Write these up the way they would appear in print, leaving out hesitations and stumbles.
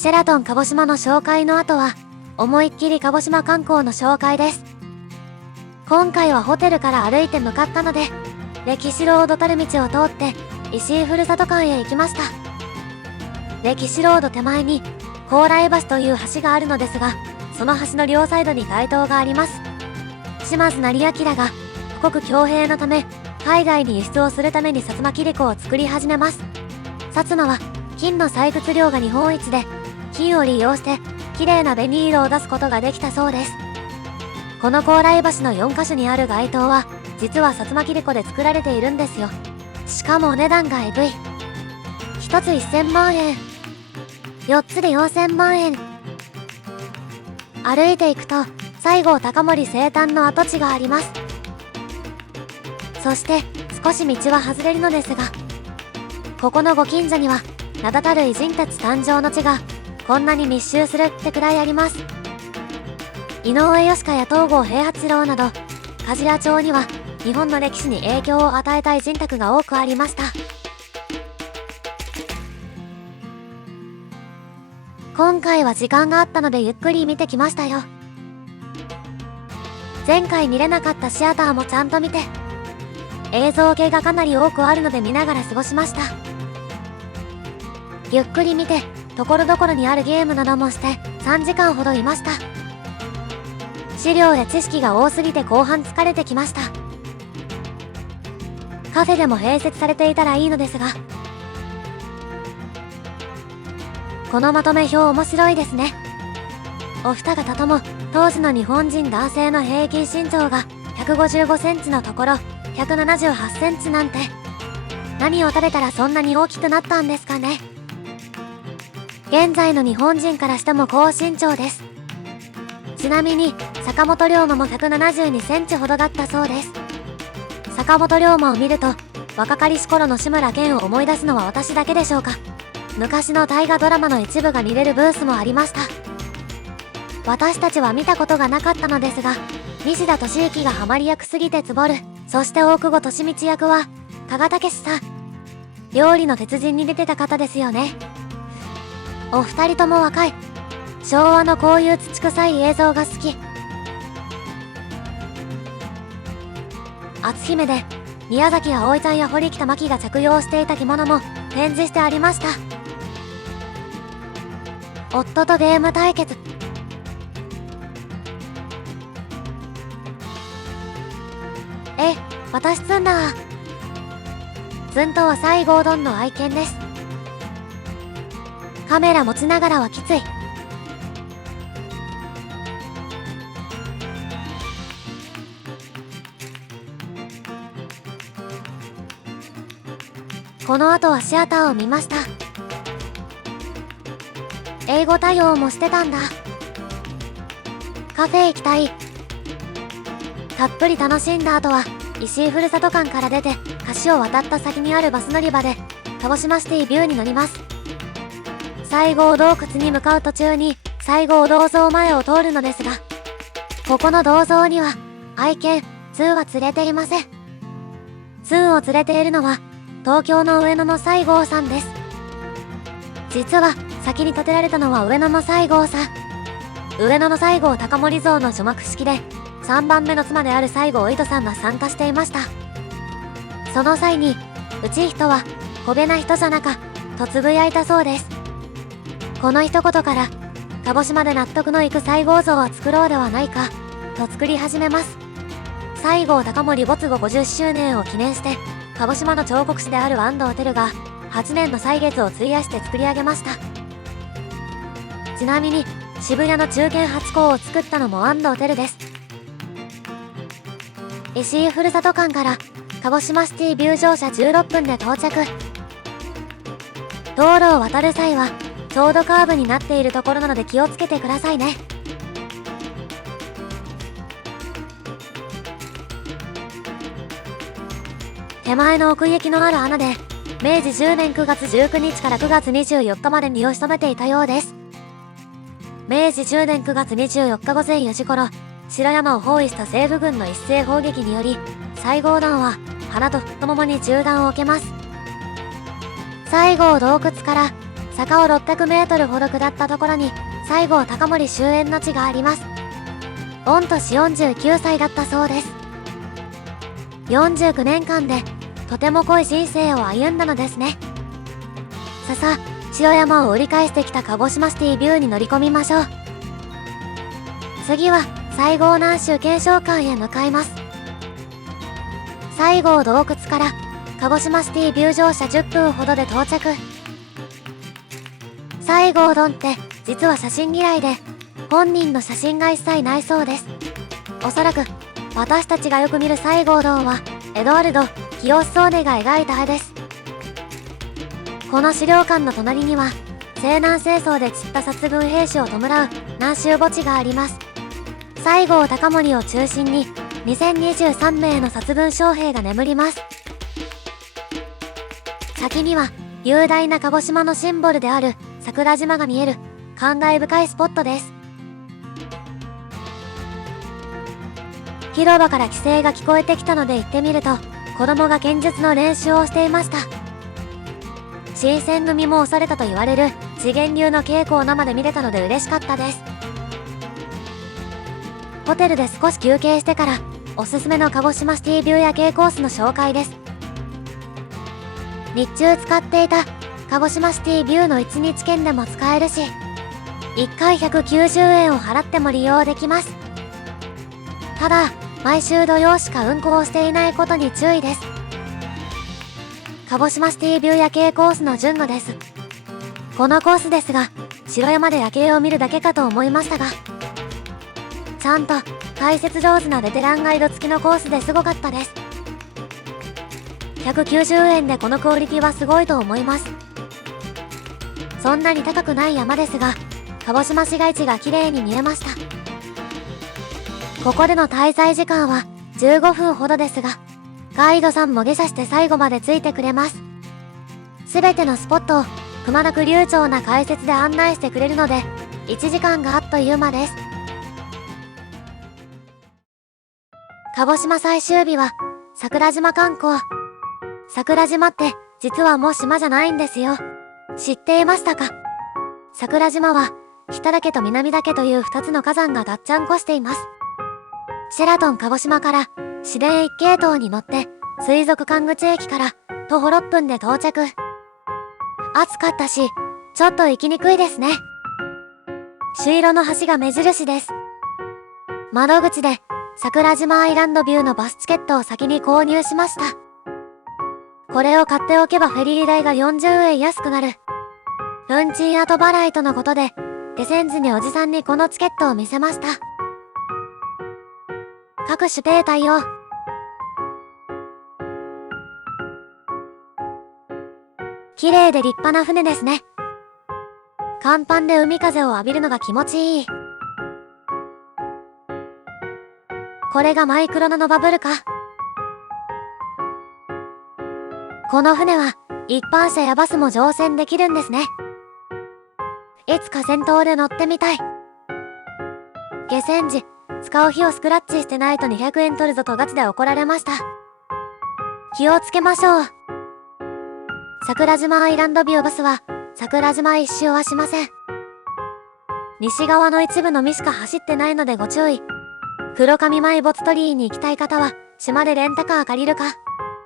シェラトン鹿児島の紹介の後は、思いっきり鹿児島観光の紹介です。今回はホテルから歩いて向かったので、歴史ロードたる道を通って、石井ふるさと館へ行きました。歴史ロード手前に、高麗橋という橋があるのですが、その橋の両サイドに街灯があります。島津斉彬が、富国強兵のため、海外に輸出をするために薩摩切子を作り始めます。薩摩は、金の採掘量が日本一で、金を利用して、綺麗な紅色を出すことができたそうです。この高麗橋の4カ所にある街灯は、実は薩摩切子で作られているんですよ。しかもお値段がエグい。1つ1000万円。4つで4000万円。歩いていくと、西郷隆盛生誕の跡地があります。そして、少し道は外れるのですが、ここのご近所には、名だたる偉人たち誕生の地が、こんなに密集するってくらいあります。井上義家や東郷平八郎など、梶谷町には、日本の歴史に影響を与えた偉人宅が多くありました。今回は時間があったのでゆっくり見てきましたよ。前回見れなかったシアターもちゃんと見て、映像系がかなり多くあるので見ながら過ごしました。ゆっくり見て、ところどころにあるゲームなどもして3時間ほどいました。資料や知識が多すぎて後半疲れてきました。カフェでも併設されていたらいいのですが、このまとめ表面白いですね。お二方とも当時の日本人男性の平均身長が155センチのところ178センチなんて、何を食べたらそんなに大きくなったんですかね。現在の日本人からしても高身長です。ちなみに坂本龍馬も172センチほどだったそうです。坂本龍馬を見ると若かりし頃の志村けんを思い出すのは私だけでしょうか。昔の大河ドラマの一部が見れるブースもありました。私たちは見たことがなかったのですが、西田敏行がハマり役すぎてつぼる、そして大久保利通役は加賀武さん、料理の鉄人に出てた方ですよね。お二人とも若い。昭和のこういう土臭い映像が好き。篤姫で宮崎あおいちゃんや堀北真希が着用していた着物も展示してありました。夫とゲーム対決。私ツンだ。ツンとは西郷どんの愛犬です。カメラ持ちながらはきつい。この後はシアターを見ました。英語対応もしてたんだ。カフェ行きたい。たっぷり楽しんだ後は石井ふるさと館から出て橋を渡った先にあるバス乗り場で鹿児島シティビューに乗ります。西郷洞窟に向かう途中に西郷銅像前を通るのですが、ここの銅像には愛犬ツーは連れていません。ツーを連れているのは東京の上野の西郷さんです。実は先に建てられたのは上野の西郷さん。上野の西郷隆盛像の除幕式で3番目の妻である西郷井戸さんが参加していました。その際にうち人はこべな人じゃなかとつぶやいたそうです。この一言から鹿児島で納得のいく西郷像を作ろうではないかと作り始めます。西郷隆盛没後50周年を記念して鹿児島の彫刻師である安藤輝が8年の歳月を費やして作り上げました。ちなみに渋谷の忠犬ハチ公を作ったのも安藤輝です。石井ふるさと館から鹿児島シティビュー乗車16分で到着。道路を渡る際はちょうどカーブになっているところなので気をつけてくださいね。手前の奥行きのある穴で明治10年9月19日から9月24日まで身を潜めていたようです。明治10年9月24日午前4時頃、白山を包囲した西部軍の一斉砲撃により西郷団は鼻と太ももに銃弾を受けます。西郷洞窟から坂を600メートルほど下ったところに西郷隆盛終焉の地があります。御年49歳だったそうです。49年間でとても濃い人生を歩んだのですね。さあ、塩山を折り返してきた鹿児島シティビューに乗り込みましょう。次は西郷南州検証館へ向かいます。西郷洞窟から鹿児島シティビュー乗車10分ほどで到着。西郷どんって実は写真嫌いで、本人の写真が一切ないそうです。おそらく私たちがよく見る西郷どんはエドワルド・清ソーネが描いた絵です。この資料館の隣には西南戦争で散った殺軍兵士を弔う南州墓地があります。西郷隆盛を中心に2023名の殺軍将兵が眠ります。先には雄大な鹿児島のシンボルである桜島が見える感慨深いスポットです。広場から規制が聞こえてきたので行ってみると、子供が剣術の練習をしていました。新選組も押されたと言われる次元流の稽古を生で見れたので嬉しかったです。ホテルで少し休憩してからおすすめの鹿児島シティビュー夜景コースの紹介です。日中使っていた鹿児島シティビューの1日券でも使えるし、1回190円を払っても利用できます。ただ、毎週土曜しか運行していないことに注意です。鹿児島シティビュー夜景コースの順路です。このコースですが、城山で夜景を見るだけかと思いましたが、ちゃんと解説上手なベテランガイド付きのコースですごかったです。190円でこのクオリティはすごいと思います。そんなに高くない山ですが、鹿児島市街地が綺麗に見えました。ここでの滞在時間は15分ほどですが、ガイドさんも下車して最後までついてくれます。すべてのスポットをくまなく流暢な解説で案内してくれるので、1時間があっという間です。鹿児島最終日は桜島観光。桜島って実はもう島じゃないんですよ。知っていましたか？桜島は北岳と南岳という2つの火山がガッチャンコしています。シェラトン鹿児島から市電1系統に乗って水族館口駅から徒歩6分で到着。暑かったし、ちょっと行きにくいですね。朱色の橋が目印です。窓口で桜島アイランドビューのバスチケットを先に購入しました。これを買っておけばフェリー代が40円安くなる。運賃後払いとのことで、下船時におじさんにこのチケットを見せました。各種手対応。綺麗で立派な船ですね。甲板で海風を浴びるのが気持ちいい。これがマイクロナノバブルか。この船は一般車やバスも乗船できるんですね。いつか先頭で乗ってみたい。下船時、使う火をスクラッチしてないと200円取るぞとガチで怒られました。気をつけましょう。桜島アイランドビューバスは桜島一周はしません。西側の一部のみしか走ってないのでご注意。黒神埋没鳥居に行きたい方は島でレンタカー借りるか、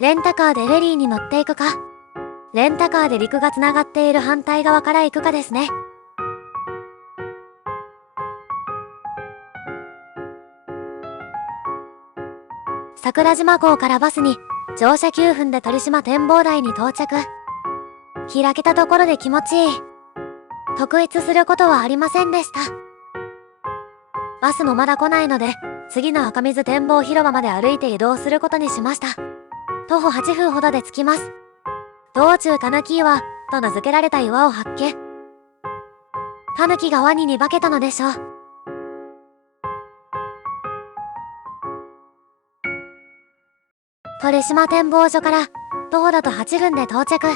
レンタカーでフェリーに乗っていくか、レンタカーで陸がつながっている反対側から行くかですね。桜島港からバスに乗車9分で鳥島展望台に到着。開けたところで気持ちいい。特筆することはありませんでした。バスもまだ来ないので、次の赤水展望広場まで歩いて移動することにしました。徒歩8分ほどで着きます。道中たぬき岩と名付けられた岩を発見。たぬきがワニに化けたのでしょう。鳥島展望所から徒歩だと8分で到着。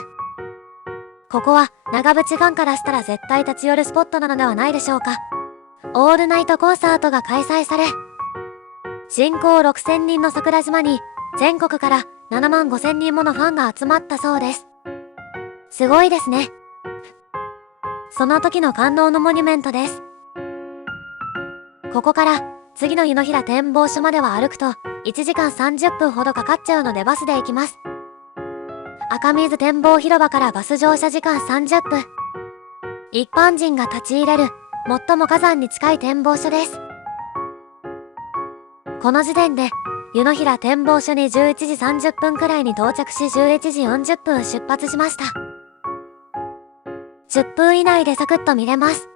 ここは長渕ファンからしたら絶対立ち寄るスポットなのではないでしょうか。オールナイトコンサートが開催され、人口6000人の桜島に全国から7万5000人ものファンが集まったそうです。すごいですね。その時の感動のモニュメントです。ここから次の湯の平展望所までは歩くと1時間30分ほどかかっちゃうのでバスで行きます。赤水展望広場からバス乗車時間30分。一般人が立ち入れる最も火山に近い展望所です。この時点で湯の平展望所に11時30分くらいに到着し11時40分出発しました。10分以内でサクッと見れます。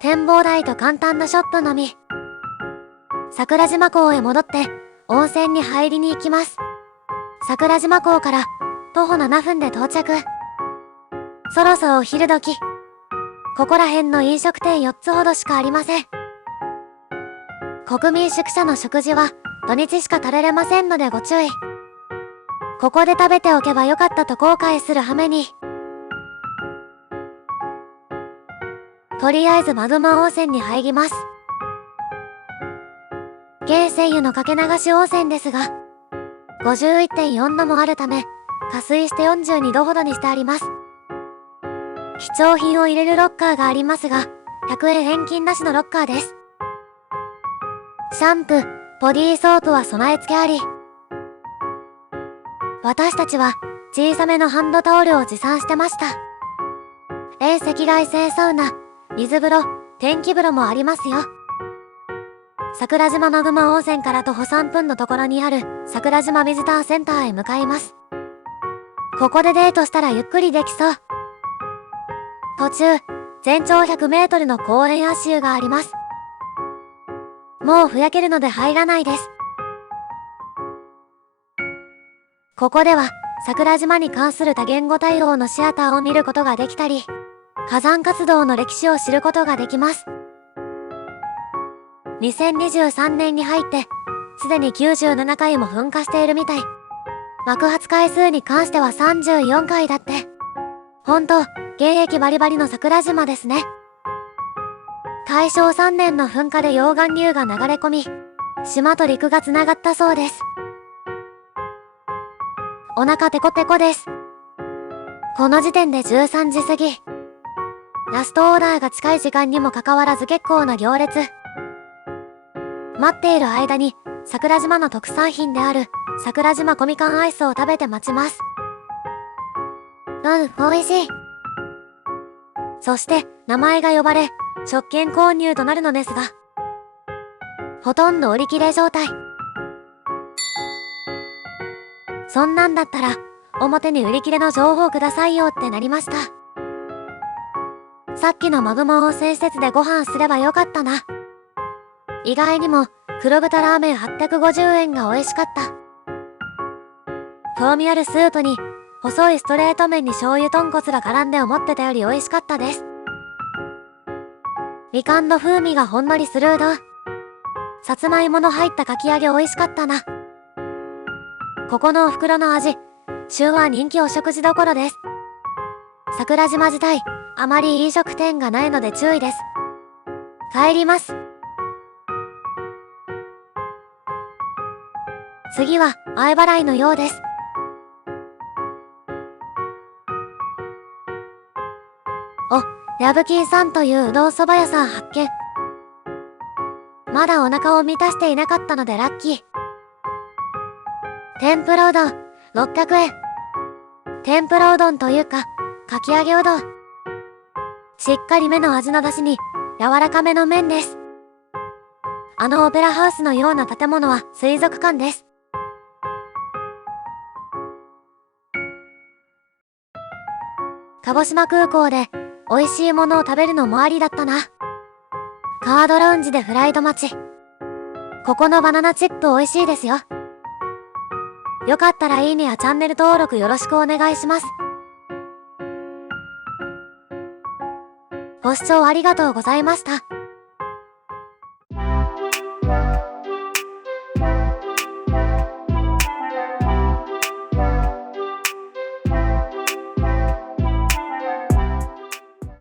展望台と簡単なショットのみ。桜島港へ戻って温泉に入りに行きます。桜島港から徒歩7分で到着。そろそろお昼時。ここら辺の飲食店4つほどしかありません。国民宿舎の食事は土日しか食べれませんのでご注意。ここで食べておけばよかったと後悔する羽目に。とりあえずマグマ温泉に入ります。源泉湯のかけ流し温泉ですが、51.4 度もあるため、加水して42度ほどにしてあります。貴重品を入れるロッカーがありますが、100円返金なしのロッカーです。シャンプー、ボディーソープは備え付けあり。私たちは小さめのハンドタオルを持参してました。遠赤外線サウナ、水風呂、天気風呂もありますよ。桜島マグマ温泉から徒歩3分のところにある桜島ビジターセンターへ向かいます。ここでデートしたらゆっくりできそう。途中、全長100メートルの公園足湯があります。もうふやけるので入らないです。ここでは桜島に関する多言語対応のシアターを見ることができたり、火山活動の歴史を知ることができます。2023年に入って、すでに97回も噴火しているみたい。爆発回数に関しては34回だって。ほんと、現役バリバリの桜島ですね。大正3年の噴火で溶岩流が流れ込み、島と陸がつながったそうです。お腹ペコペコです。この時点で13時過ぎ。ラストオーダーが近い時間にもかかわらず結構な行列。待っている間に桜島の特産品である桜島コミカンアイスを食べて待ちます。美味しい。そして名前が呼ばれ食券購入となるのですが、ほとんど売り切れ状態。そんなんだったら表に売り切れの情報くださいよってなりました。さっきのマグマ温泉施設でご飯すればよかったな。意外にも黒豚ラーメン850円が美味しかった。興味あるスープに細いストレート麺に醤油豚骨が絡んで思ってたより美味しかったです。みかんの風味がほんのりするうどん。さつまいもの入ったかき揚げ美味しかったな。ここのお袋の味、旬は人気お食事どころです。桜島自体、あまり飲食店がないので注意です。帰ります。次は、前払いのようです。お、やぶきんさんといううどんそば屋さん発見。まだお腹を満たしていなかったのでラッキー。天ぷらうどん、600円。天ぷらうどんというか、かき揚げうどん。しっかりめの味の出汁に、柔らかめの麺です。あのオペラハウスのような建物は水族館です。鹿児島空港で美味しいものを食べるのもありだったな。カードラウンジでフライド待ち。ここのバナナチップ美味しいですよ。よかったらいいねやチャンネル登録よろしくお願いします。ご視聴ありがとうございました。